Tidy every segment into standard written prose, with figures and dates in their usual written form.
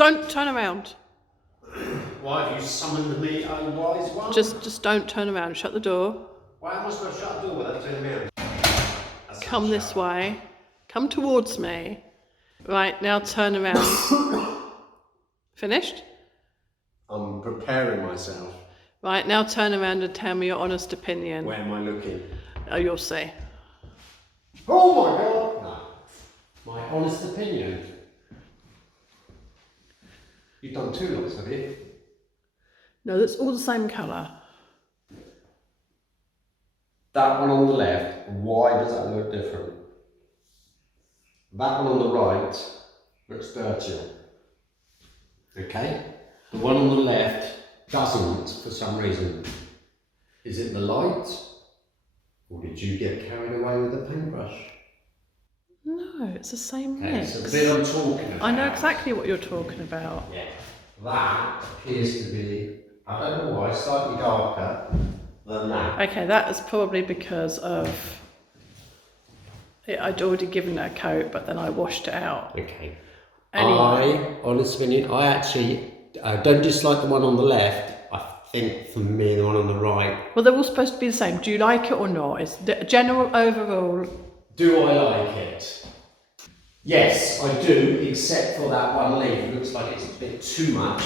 don't turn around. Why have you summoned me, oh wise one? Just don't turn around. Shut the door. Why am I supposed to shut the door without turning around? Come this way. Come towards me. Right, now turn around. Finished? I'm preparing myself. Right, now turn around and tell me your honest opinion. Where am I looking? Oh, you'll see. Oh my god! No. My honest opinion. You've done 2 looks, have you? No, that's all the same colour. That one on the left, why does that look different? That one on the right looks dirtier. Okay? The one on the left doesn't for some reason. Is it the light? Or did you get carried away with the paintbrush? No, it's the same Okay, mix. so the bit I'm talking about. I know exactly what you're talking about. Yeah. That appears to be, I don't know why, slightly darker than that. Okay, that is probably because of I'd already given it a coat, but then I washed it out. Okay. Anyway. Honest opinion, I actually don't dislike the one on the left. I think for me, the one on the right. Well, they're all supposed to be the same. Do you like it or not? It's the general overall. Do I like it? Yes, I do, except for that one leaf. It looks like it's a bit too much.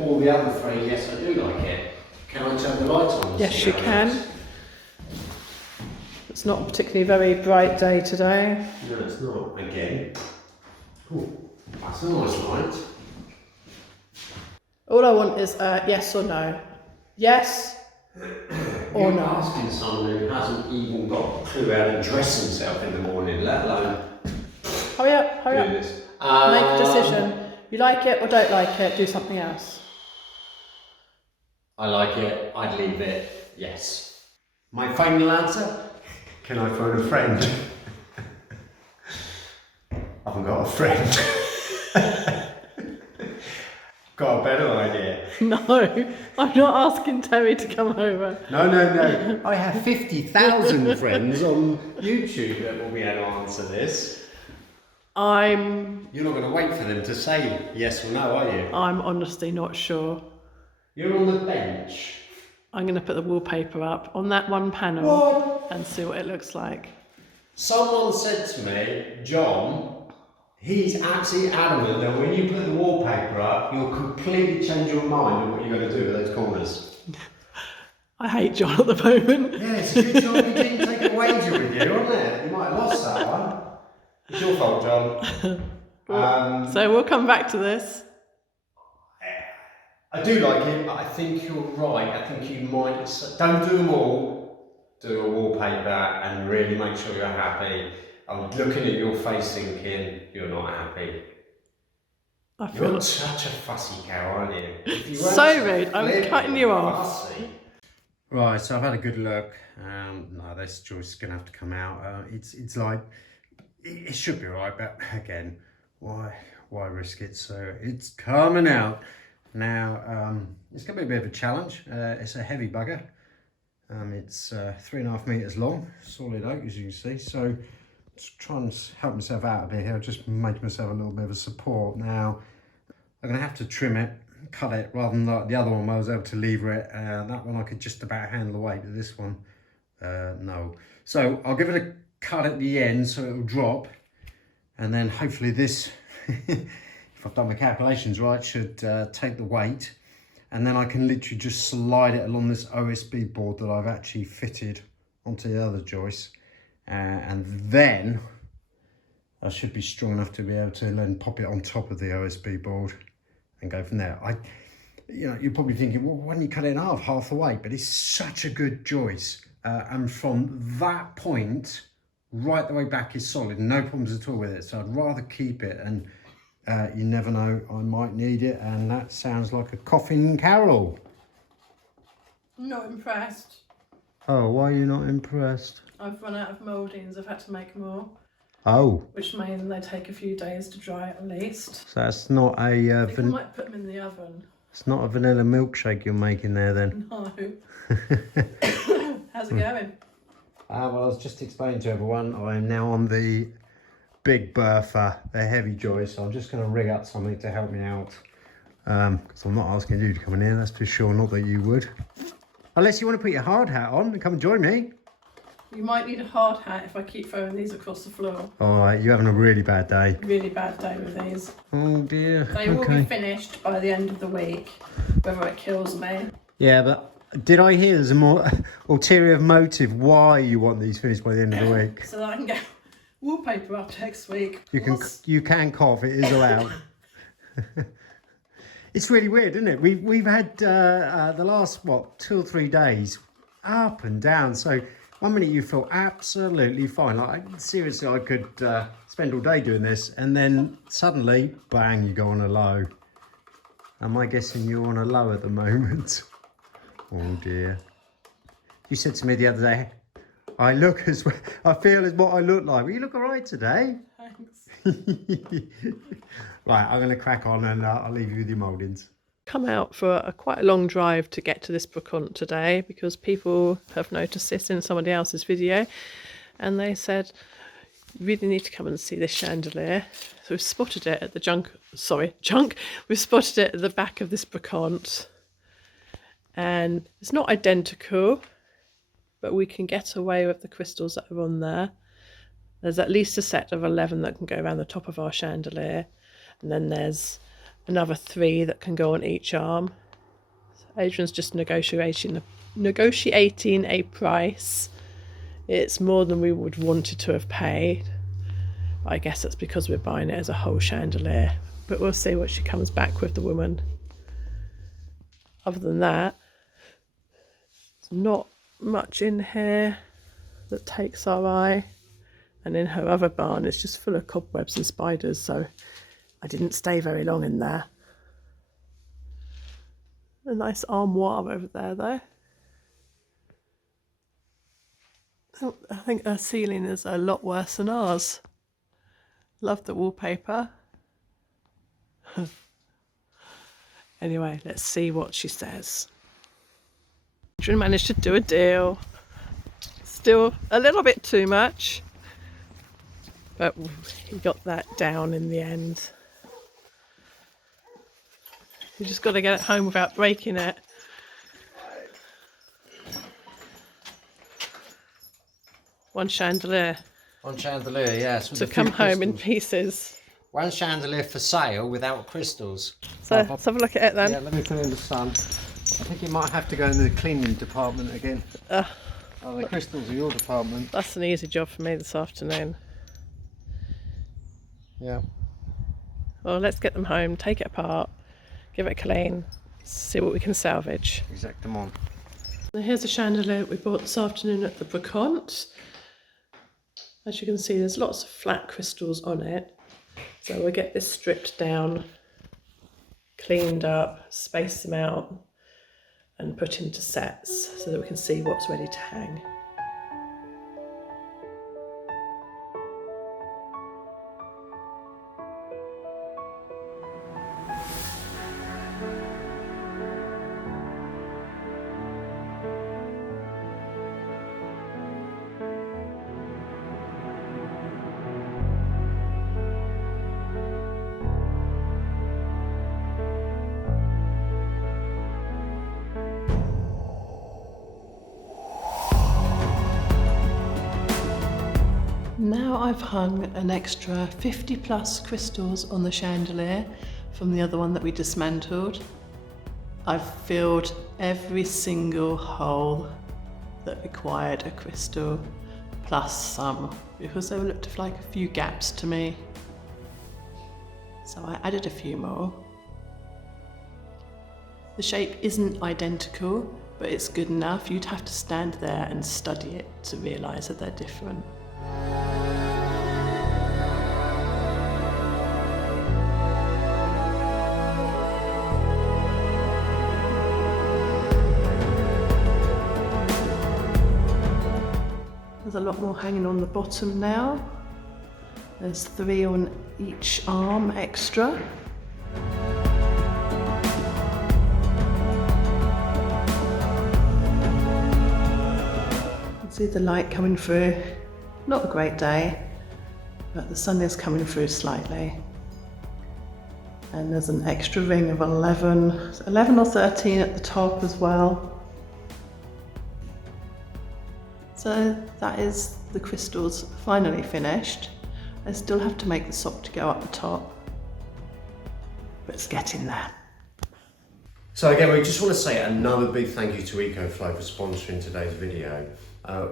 All the other 3, yes, I do like it. Can I turn the light on? Yes, you can. It's not a particularly very bright day today. No, it's not. Again. Ooh, that's a nice light. All I want is yes or no. Yes or You're no. asking someone who hasn't even got a clue how to dress himself in the morning, let alone Hurry up, hurry do up. this. Make a decision. You like it or don't like it, do something else. I like it, I'd leave it, yes. My final answer? Can I phone a friend? I haven't got a friend. Got a better idea. No, I'm not asking Terry to come over. No. I have 50,000 friends on YouTube that will be able to answer this. You're not going to wait for them to say yes or no, are you? I'm honestly not sure. You're on the bench. I'm going to put the wallpaper up on that one panel and see what it looks like. Someone said to me, John, he's absolutely adamant that when you put the wallpaper up, you'll completely change your mind on what you're going to do with those corners. I hate John at the moment. Yeah, it's a good job he didn't take a wager with you, wasn't it? You might have lost that one. It's your fault, John. So we'll come back to this. I do like it, but I think you're right. I think you might, don't do them all. Do a wallpaper and really make sure you're happy. I'm looking at your face thinking, you're not happy. You're such a fussy cow, aren't you? If you weren't So rude, I'm cutting you off. Fussy. Right, so I've had a good look. No, this joist's going to have to come out. It's like, it should be alright, but again, why risk it? So it's coming out. Now, it's going to be a bit of a challenge. It's a heavy bugger. It's 3.5 meters long, solid oak, as you can see. So just trying to help myself out a bit here, just make myself a little bit of a support. Now, I'm going to have to trim it, cut it, rather than like the other one where I was able to lever it. That one I could just about handle the weight, but this one, no. So I'll give it a cut at the end so it'll drop. And then hopefully this, if I've done my calculations right, should take the weight. And then I can literally just slide it along this OSB board that I've actually fitted onto the other joist. And then I should be strong enough to be able to then pop it on top of the OSB board and go from there. You're probably thinking, well, why don't you cut it in half the weight? But it's such a good joist. And from that point, right the way back is solid, no problems at all with it. So I'd rather keep it, and you never know, I might need it. And that sounds like a coughing Carole. Not impressed. Oh, why are you not impressed? I've run out of mouldings, I've had to make more. Oh. Which means they take a few days to dry at least. So that's not a... I think I might put them in the oven. It's not a vanilla milkshake you're making there then? No. How's it going? Well, I was just explaining to everyone, I am now on the big bertha. They're heavy joists, so I'm just going to rig up something to help me out. Because I'm not asking you to come in here, that's for sure. Not that you would. Unless you want to put your hard hat on and come and join me. You might need a hard hat if I keep throwing these across the floor. Alright, you're having a really bad day. Really bad day with these. Oh dear. They will be finished by the end of the week, whether it kills me. Yeah, but did I hear there's a more ulterior motive why you want these finished by the end of the week? So that I can get wallpaper up next week. You can cough, it is allowed. It's really weird, isn't it? We've had the last, 2 or 3 days up and down. So 1 minute you feel absolutely fine. Like, seriously, I could spend all day doing this. And then suddenly, bang, you go on a low. Am I guessing you're on a low at the moment? Oh dear. You said to me the other day, I feel as what I look like. Well, you look all right today. Thanks. Right, I'm going to crack on and I'll leave you with your mouldings. Come out for quite a long drive to get to this brocante today because people have noticed this in somebody else's video and they said, you really need to come and see this chandelier. So we've spotted it at the junk. We've spotted it at the back of this brocante and it's not identical, but we can get away with the crystals that are on there. There's at least a set of 11 that can go around the top of our chandelier. And then there's another 3 that can go on each arm. So Adrian's just negotiating a price. It's more than we would wanted to have paid. I guess that's because we're buying it as a whole chandelier. But we'll see what she comes back with, the woman. Other than that, there's not much in here that takes our eye. And in her other barn, it's just full of cobwebs and spiders, so I didn't stay very long in there. A nice armoire over there, though. I think her ceiling is a lot worse than ours. Love the wallpaper. Anyway, let's see what she says. Adrian managed to do a deal. Still a little bit too much, but he got that down in the end. You just got to get it home without breaking it. One chandelier. One chandelier, yes. To come home in pieces. One chandelier for sale without crystals. So let's have a look at it then. Yeah, let me put it in the sun. I think you might have to go in the cleaning department again. Oh, the crystals are your department. That's an easy job for me this afternoon. Yeah. Well, let's get them home, take it apart, give it a clean, see what we can salvage. Exactement. Now here's a chandelier we bought this afternoon at the brocante. As you can see, there's lots of flat crystals on it. So we'll get this stripped down, cleaned up, space them out, and put into sets so that we can see what's ready to hang. Now I've hung an extra 50 plus crystals on the chandelier from the other one that we dismantled. I've filled every single hole that required a crystal, plus some, because there looked like a few gaps to me. So I added a few more. The shape isn't identical, but it's good enough. You'd have to stand there and study it to realise that they're different. There's a lot more hanging on the bottom now. There's 3 on each arm extra. You can see the light coming through. Not a great day. but the sun is coming through slightly. And there's an extra ring of 11 or 13 at the top as well. So that is the crystals finally finished. I still have to make the sock to go up the top, but it's getting there. So again, we just want to say another big thank you to EcoFlow for sponsoring today's video.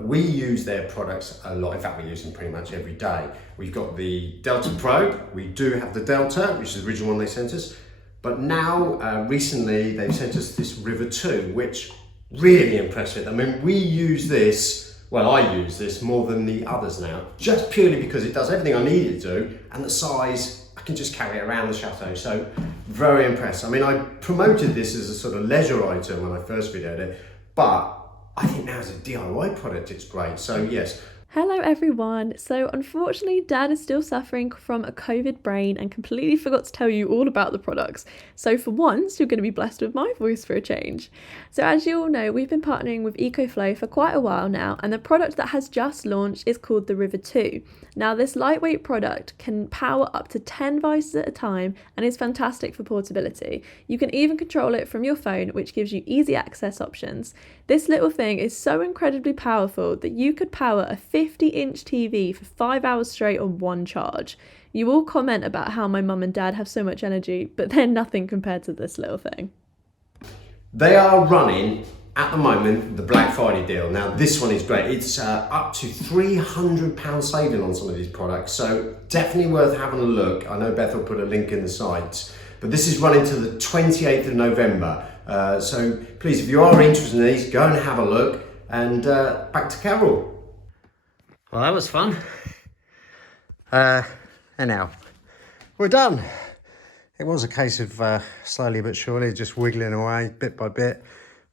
We use their products a lot. In fact, we use them pretty much every day. We've got the Delta Pro. We do have the Delta, which is the original one they sent us. But now, recently, they've sent us this River 2, which really impressed me. I mean, we use this, well, I use this more than the others now, just purely because it does everything I need it to do, and the size, I can just carry it around the Chateau. So very impressed. I mean, I promoted this as a sort of leisure item when I first videoed it, but I think now as a DIY product, it's great. So yes. Hello everyone. So unfortunately Dad is still suffering from a COVID brain and completely forgot to tell you all about the products. So for once you're going to be blessed with my voice for a change. So as you all know, we've been partnering with EcoFlow for quite a while now, and the product that has just launched is called the River 2. Now this lightweight product can power up to 10 devices at a time and is fantastic for portability. You can even control it from your phone, which gives you easy access options. This little thing is so incredibly powerful that you could power a 50-inch TV for 5 hours straight on one charge. You all comment about how my mum and dad have so much energy, but they're nothing compared to this little thing. They are running at the moment the Black Friday deal. Now this one is great. It's up to £300 saving on some of these products, so definitely worth having a look. I know Beth will put a link in the sites, but this is running to the 28th of November. So please, if you are interested in these, go and have a look. And back to Carole. Well, that was fun. And now we're done. It was a case of slowly but surely just wiggling away bit by bit.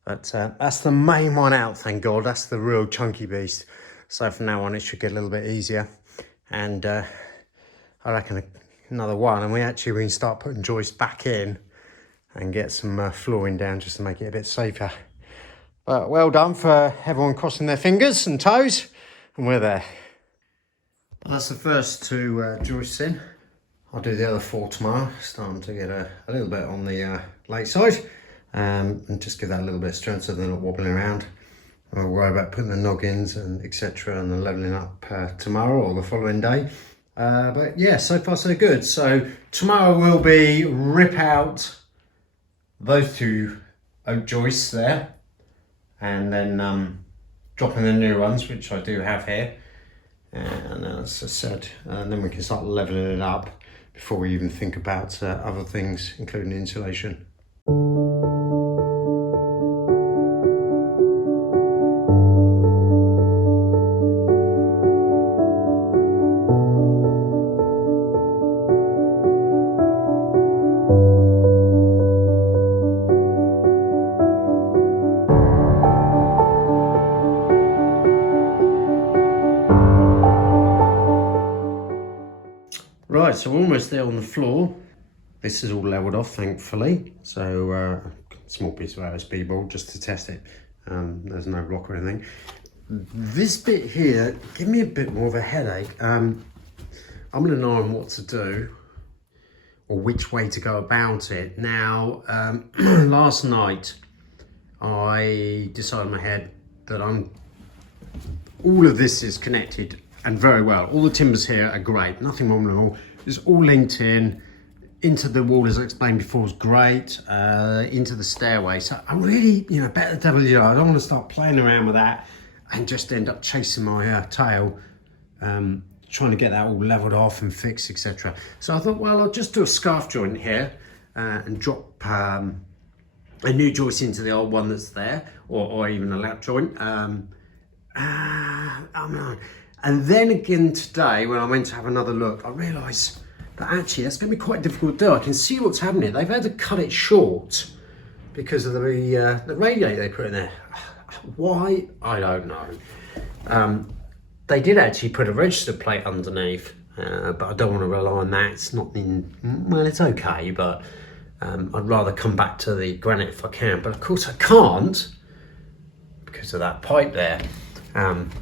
But that's the main one out, thank God. That's the real chunky beast. So from now on, it should get a little bit easier. And I reckon another one. And we can start putting joists back in and get some flooring down just to make it a bit safer. But well done for everyone crossing their fingers and toes. And we're there. Well, that's the first two joists in. I'll do the other 4 tomorrow. Starting to get a little bit on the late side. And just give that a little bit of strength so they're not wobbling around. And we'll worry about putting the noggins and etc. and the levelling up tomorrow or the following day. But yeah, so far so good. So tomorrow will be rip out those 2 oak joists there, and then drop in the new ones, which I do have here. And then, as I said, then we can start levelling it up before we even think about other things, including insulation. Right, so we're almost there on the floor. This is all leveled off, thankfully. So small piece of OSB board just to test it. There's no block or anything. This bit here, give me a bit more of a headache. I'm gonna know on what to do or which way to go about it. Now, last night I decided in my head that all of this is connected and very well. All the timbers here are great, nothing wrong with them all. It's all linked in. Into the wall, as I explained before, is great. Into the stairway. So I'm really, better the devil you know. I don't want to start playing around with that and just end up chasing my tail, trying to get that all leveled off and fixed, etc. So I thought, well, I'll just do a scarf joint here and drop a new joist into the old one that's there, or even a lap joint. And then again today, when I went to have another look, I realised that actually that's going to be quite difficult to do. I can see what's happening. They've had to cut it short because of the radiator they put in there. Why? I don't know. They did actually put a register plate underneath, but I don't want to rely on that. It's not well, it's okay, but I'd rather come back to the granite if I can. But of course I can't because of that pipe there,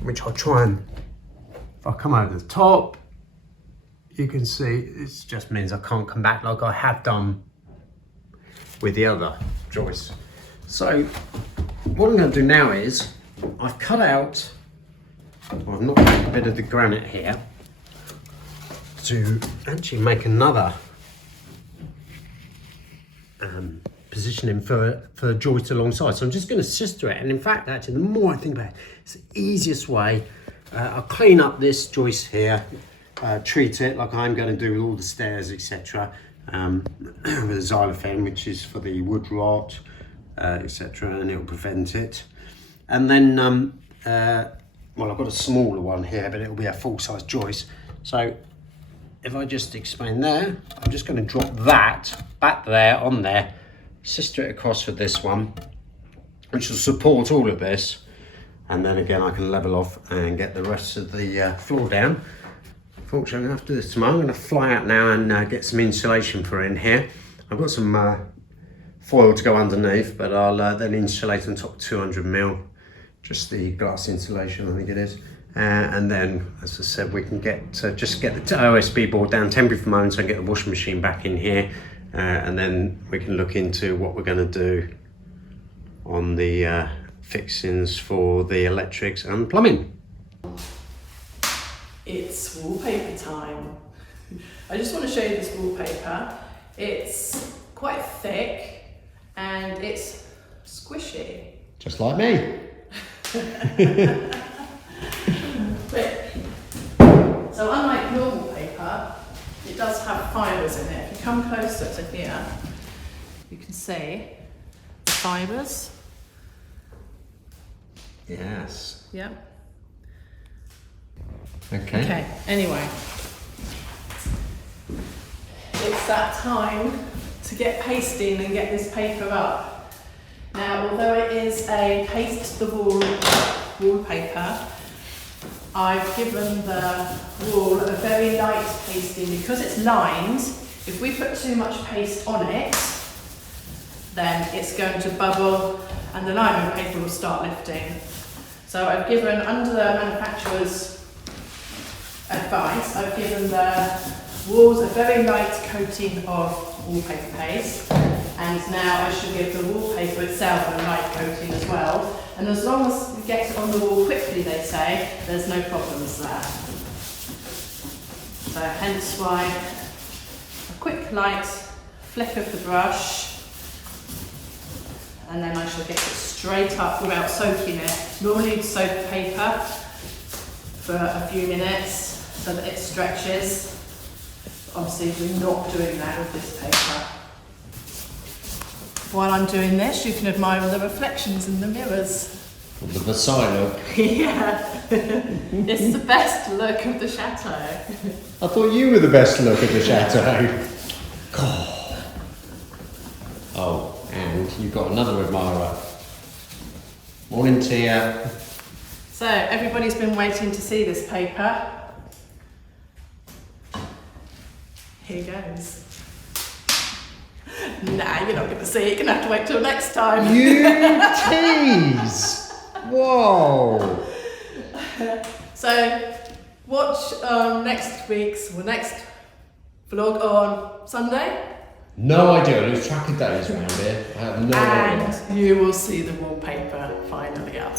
which I'll try and, if I come over the top, you can see it just means I can't come back like I have done with the other joists. So what I'm going to do now is I've cut out, I've knocked out a bit of the granite here to actually make another positioning for a joist alongside. So I'm just going to sister it, and in fact actually the more I think about it, it's the easiest way. I'll clean up this joist here, treat it like I'm going to do with all the stairs, etc. With a xylophane, which is for the wood rot, etc., and it'll prevent it. And then well, I've got a smaller one here, but it'll be a full-size joist. So if I just explain there, I'm just going to drop that back there on there, sister it across with this one, which will support all of this, and then again I can level off and get the rest of the floor down. Unfortunately, I'm going to have to do this tomorrow. I'm going to fly out now and get some insulation for in here. I've got some foil to go underneath, but I'll then insulate on top 200mm, just the glass insulation I think it is. And then, as I said, we can just get the OSB board down temporary for a moment, so I can get the washing machine back in here, and then we can look into what we're going to do on the fixings for the electrics and plumbing. It's wallpaper time. I just want to show you this wallpaper. It's quite thick and it's squishy. Just like me. So unlike normal paper, it does have fibres in it. If you come closer to here, you can see the fibres. Yes. Yeah. Okay. Anyway, it's that time to get pasting and get this paper up. Now, although it is a paste the wall wallpaper, I've given the wall a very light pasting because it's lined. If we put too much paste on it, then it's going to bubble and the liner paper will start lifting. So I've given, under the manufacturer's advice, I've given the walls a very light coating of wallpaper paste, and now I should give the wallpaper itself a light coating as well. And as long as we get it on the wall quickly, they say, there's no problems there. So hence why a quick light flick of the brush, and then I shall get it straight up without soaking it. Normally you soak paper for a few minutes so that it stretches. Obviously we're not doing that with this paper. While I'm doing this, you can admire the reflections in the mirrors. The Versailles look. Yeah, it's the best look of the Chateau. I thought you were the best look of the Chateau. God. Oh, and you've got another admirer. Morning, Tia. So everybody's been waiting to see this paper. Here goes. Nah, you're not going to see it. You're going to have to wait till next time. You tease! Whoa! So, watch next vlog on Sunday. No idea. I lose track of days around here. I have no idea. And you will see the wallpaper finally up.